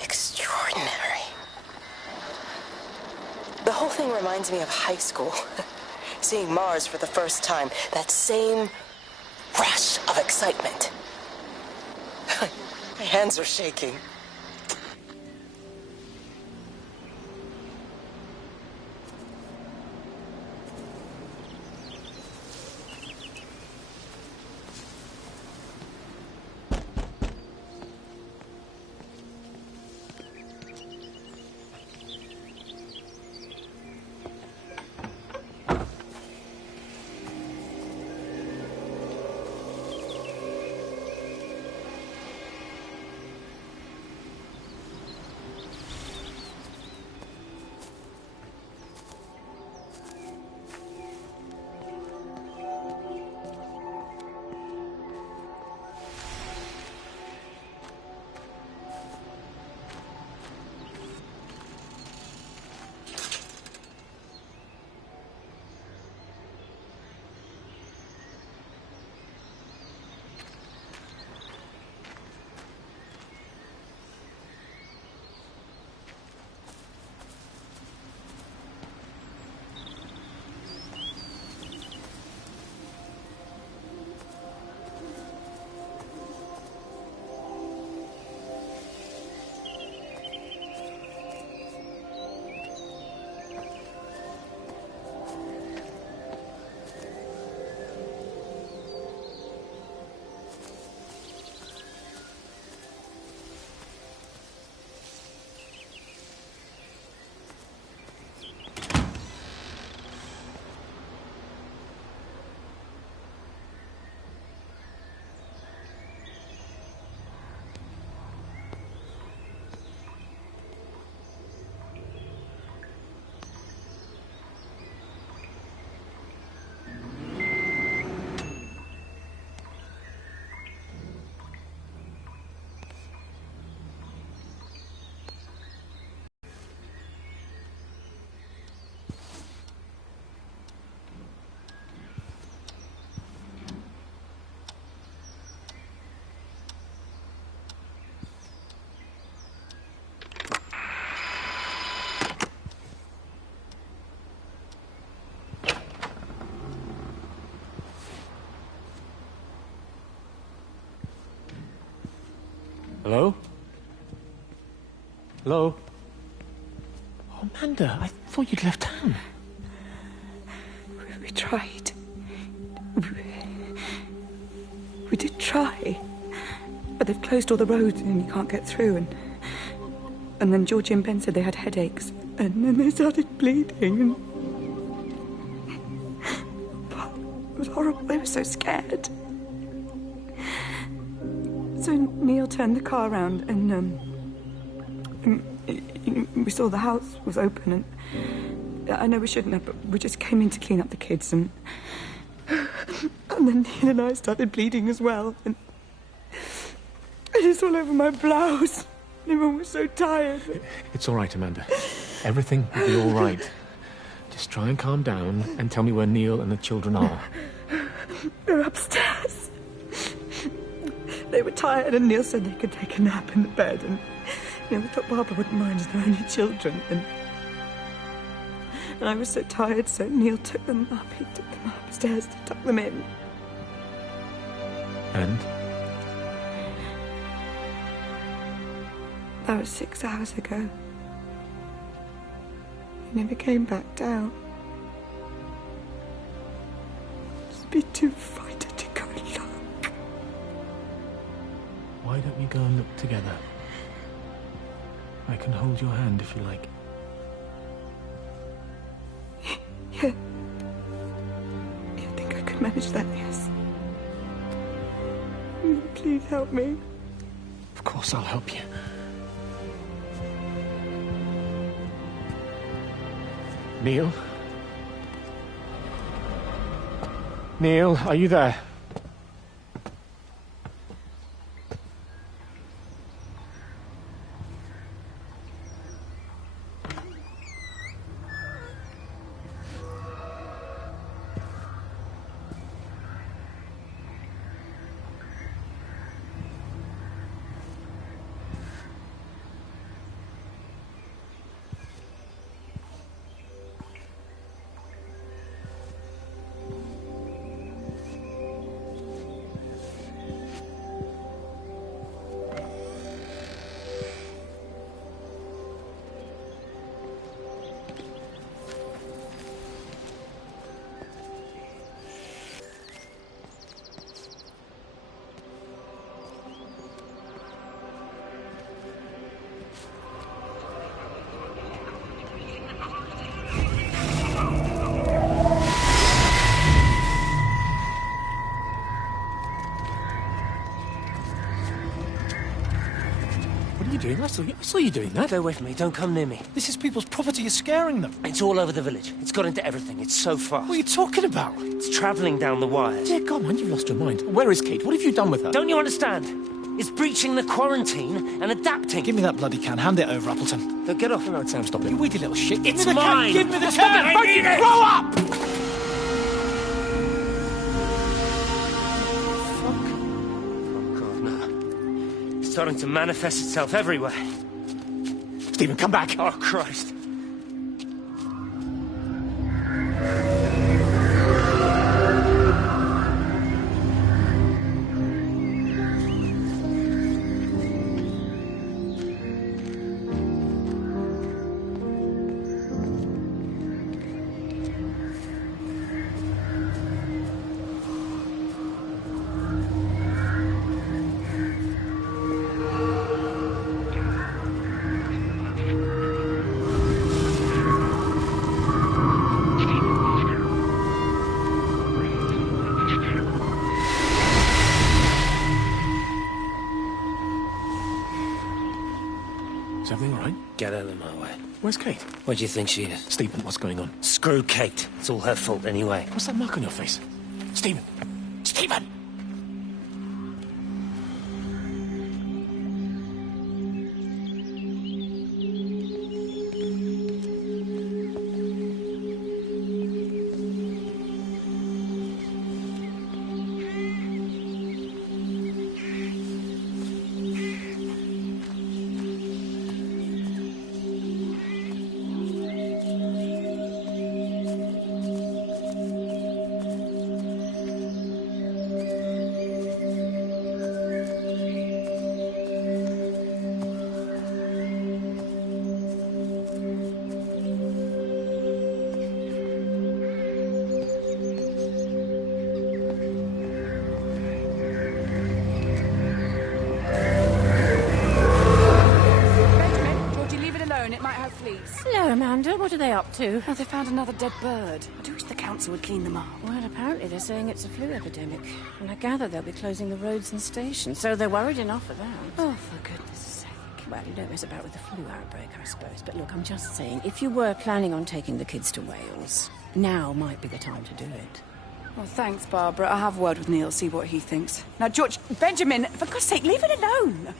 Extraordinary. The whole thing reminds me of high school. Seeing Mars for the first time. That same rush of excitement. My hands are shaking. Hello? Hello? Oh, Amanda, I thought you'd left town. We tried. We did try. But they've closed all the roads and you can't get through. And then Georgie and Ben said they had headaches. And then they started bleeding. It was horrible. They were so scared. So Neil turned the car around and we saw the house was open and I know we shouldn't have, but we just came in to clean up the kids and then Neil and I started bleeding as well and it's all over my blouse. Everyone was so tired. It's all right, Amanda. Everything will be all right. Just try and calm down and tell me where Neil and the children are. They're upstairs. They were tired and Neil said they could take a nap in the bed and we thought Barbara wouldn't mind as they're only children and I was so tired so Neil took them up. He took them upstairs to tuck them in. And? That was 6 hours ago. He never came back down. Just be too frightened to go and look. Why don't we go and look together? I can hold your hand if you like. Yeah. I think I could manage that, yes. Please help me. Of course I'll help you. Neil? Neil, are you there? are you doing? I saw you doing that. Stay away from me. Don't come near me. This is people's property. You're scaring them. It's all over the village. It's got into everything. It's so fast. What are you talking about? It's travelling down the wires. Dear God, man, you've lost your mind. Where is Kate? What have you done with her? Don't you understand? It's breaching the quarantine and adapting. Give me that bloody can. Hand it over, Appleton. Now get off. No, Sam, stop it. You weedy little shit. Give It's me the can. mine. Give me the Stop can. it. I need it. Grow up! Oh, God, no. It's starting to manifest itself everywhere. Stephen, come back. Oh, Christ. Is everything all right? Get out of my way. Where's Kate? Where do you think she is? Stephen, what's going on? Screw Kate. It's all her fault anyway. What's that mark on your face? Stephen! Stephen! Hello, Amanda. What are they up to? Oh, they found another dead bird. I do wish the council would clean them up. Well, apparently they're saying it's a flu epidemic. And I gather they'll be closing the roads and stations, so they're worried enough for that. Oh, for goodness sake. Well, you don't mess about with the flu outbreak, I suppose. But look, I'm just saying, if you were planning on taking the kids to Wales, now might be the time to do it. Well, thanks, Barbara. I'll have a word with Neil, see what he thinks. Now, George, Benjamin, for God's sake, leave it alone.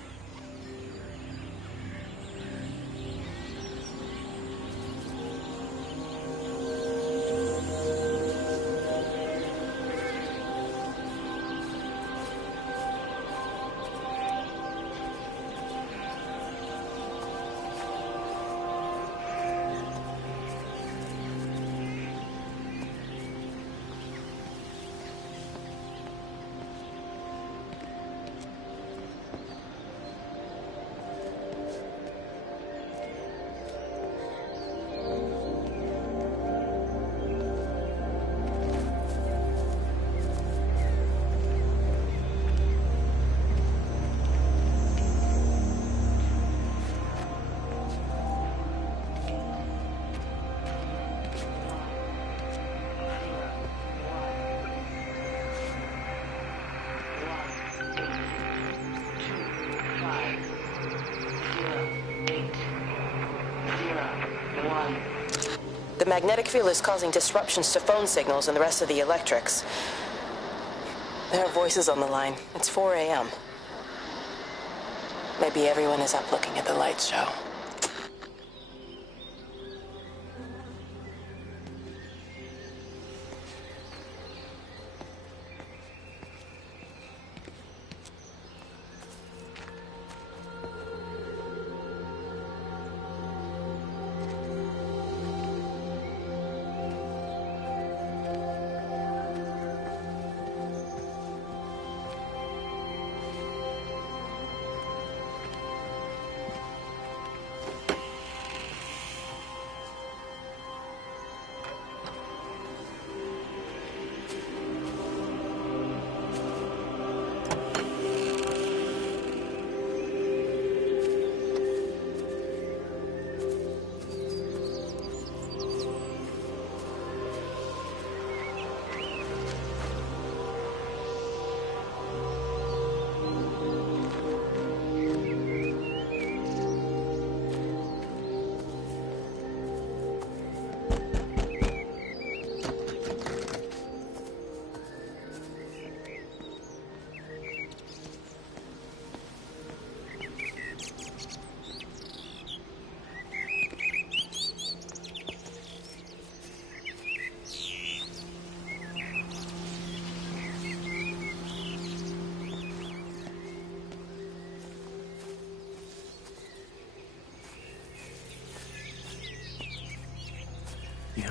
The magnetic field is causing disruptions to phone signals and the rest of the electrics. There are voices on the line. It's 4 a.m. Maybe everyone is up looking at the light show.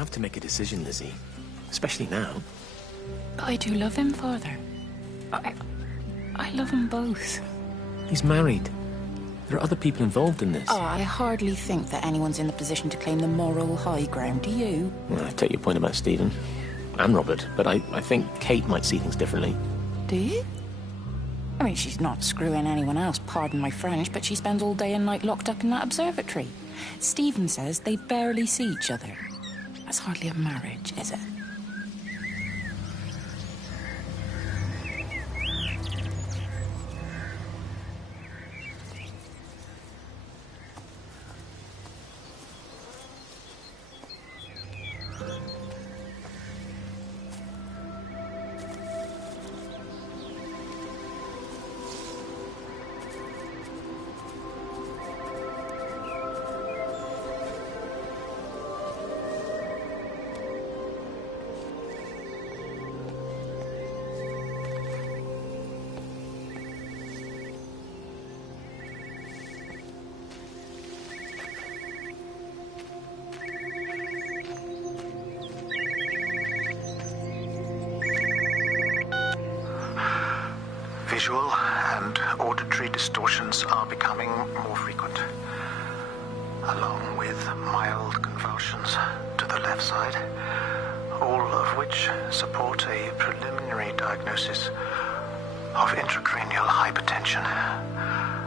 have to make a decision, Lizzie. Especially now. I do love him, Father. I love them both. He's married. There are other people involved in this. Oh, I hardly think that anyone's in the position to claim the moral high ground, do you? Well, I take your point about Stephen. And Robert. But I think Kate might see things differently. Do you? I mean, she's not screwing anyone else, pardon my French, but she spends all day and night locked up in that observatory. Stephen says they barely see each other. That's hardly a marriage, is it? Visual and auditory distortions are becoming more frequent, along with mild convulsions to the left side, all of which support a preliminary diagnosis of intracranial hypertension,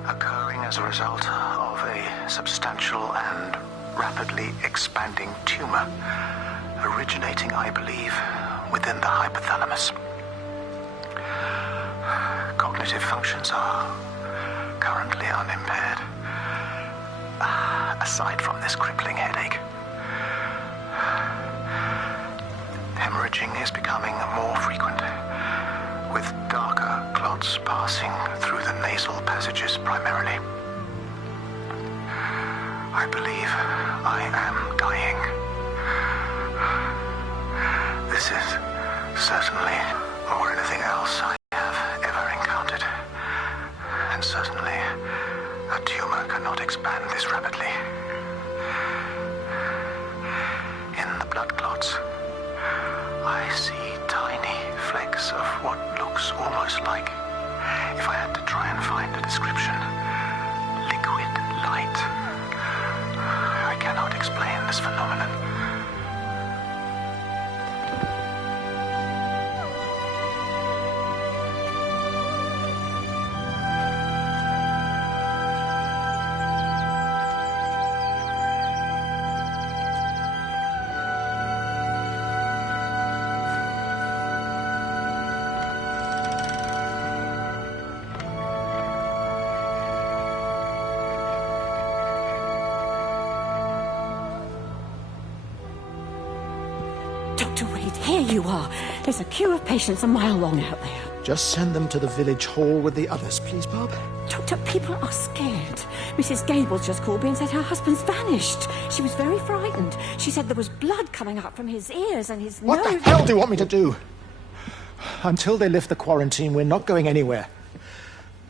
occurring as a result of a substantial and rapidly expanding tumor, originating, I believe, within the hypothalamus. Cognitive functions are currently unimpaired, aside from this crippling headache. Hemorrhaging is becoming more frequent, with darker clots passing through the nasal passages primarily. I believe I am dying. This is certainly more than anything else I have ever encountered. And certainly, a tumor cannot expand this rapidly. In the blood clots, I see tiny flecks of what looks almost like, if I had to try and find a description, liquid light. I cannot explain this phenomenon. Dr. Wade, here you are. There's a queue of patients a mile long out there. Just send them to the village hall with the others, please, Bob. Doctor, people are scared. Mrs. Gables just called me and said her husband's vanished. She was very frightened. She said there was blood coming up from his ears and his nose. What the hell do you want me to do? Until they lift the quarantine, we're not going anywhere.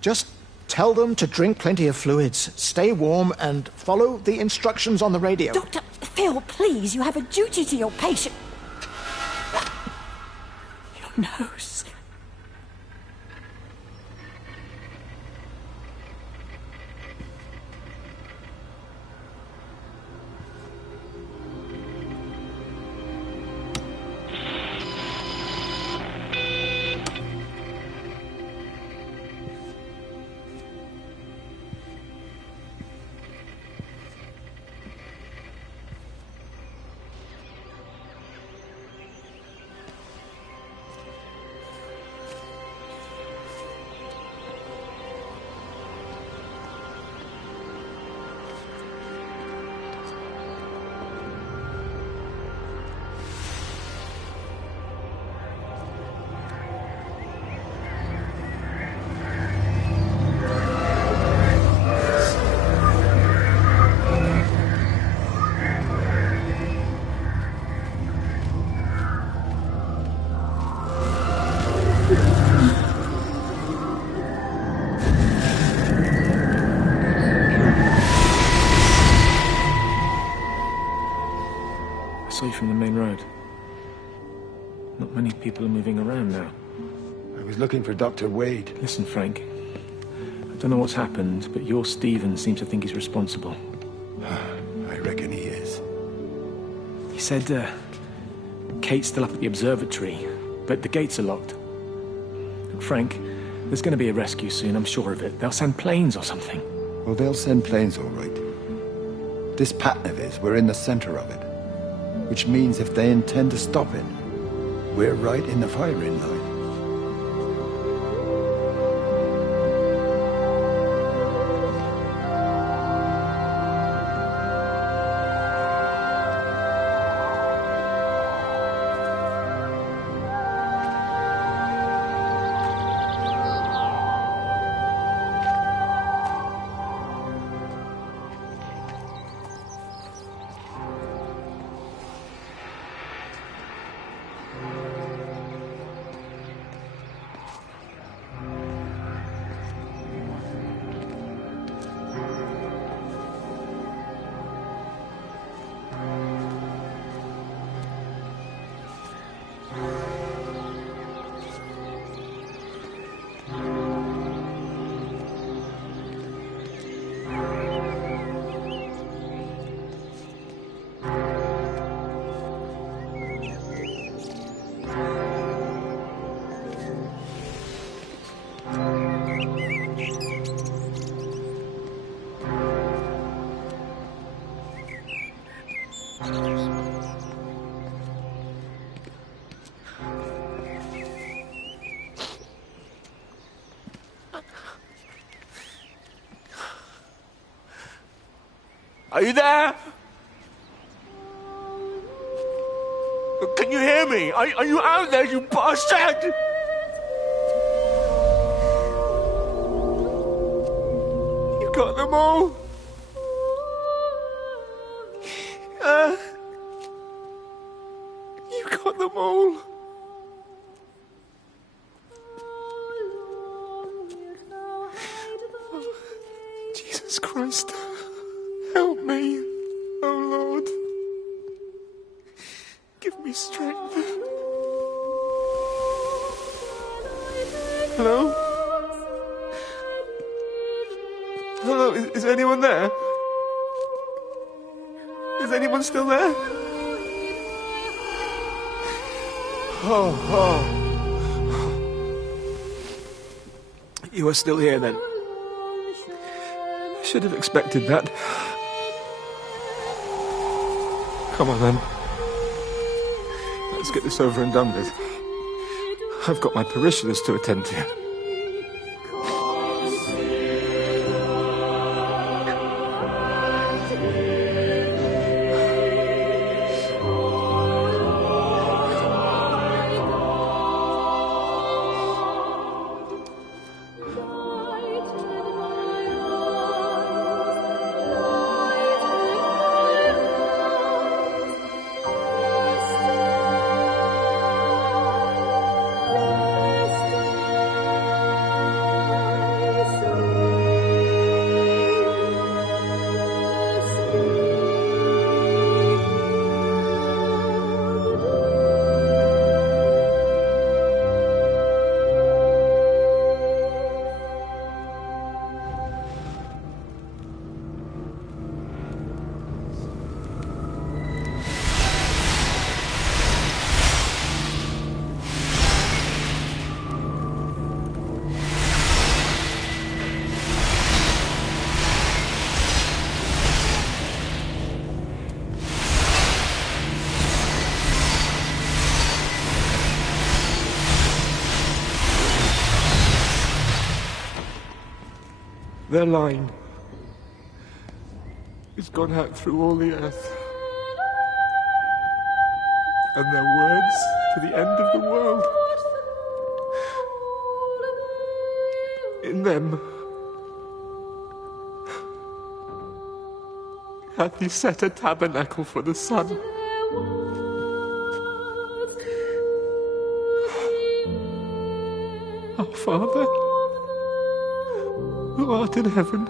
Just tell them to drink plenty of fluids, stay warm, and follow the instructions on the radio. Dr. Phil, please, you have a duty to your patient. Your nose. saw you from the main road. Not many people are moving around now. I was looking for Dr. Wade. Listen, Frank. I don't know what's happened, but your Stephen seems to think he's responsible. I reckon he is. He said, Kate's still up at the observatory, but the gates are locked. Look, Frank, there's going to be a rescue soon, I'm sure of it. They'll send planes or something. Well, they'll send planes, all right. This pattern of his, we're in the center of it. Which means if they intend to stop it, we're right in the firing line. Are you there? Can you hear me? Are you out there, you bastard? You got them all? You got them all? Oh, Jesus Christ. Help me, oh Lord. Give me strength. Hello? Hello, is anyone there? Is anyone still there? Oh. You are still here then? I should have expected that. Come on, then. Let's get this over and done with. I've got my parishioners to attend to. Their line has gone out through all the earth, and their words to the end of the world. In them hath he set a tabernacle for the sun. Our Father, who art in heaven,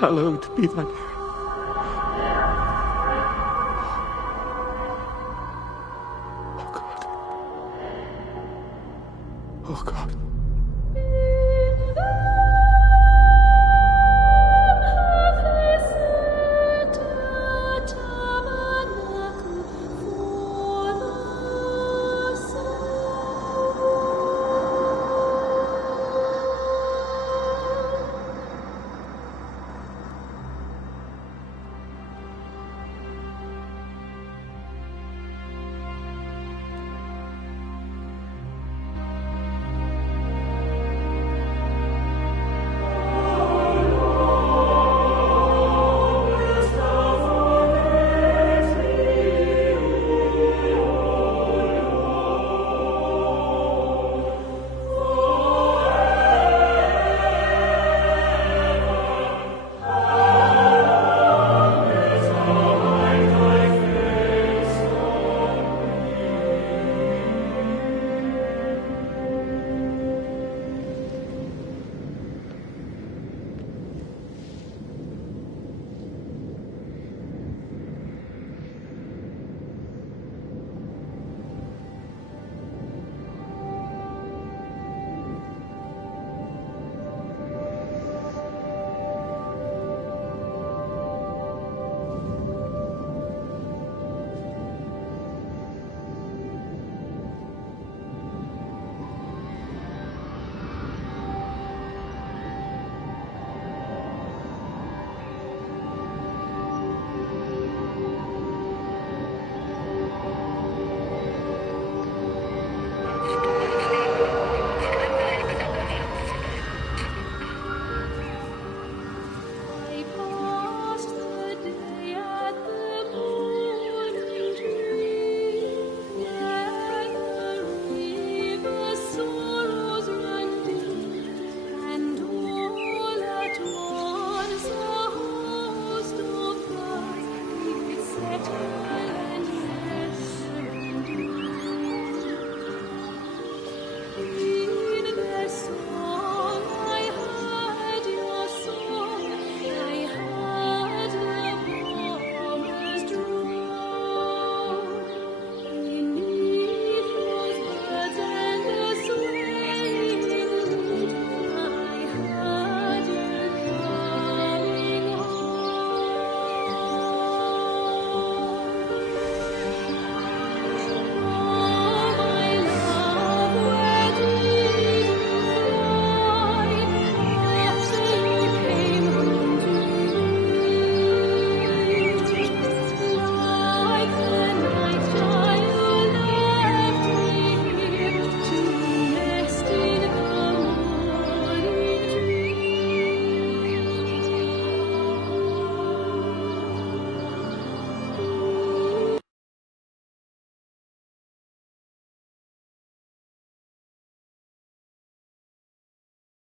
hallowed be thy name.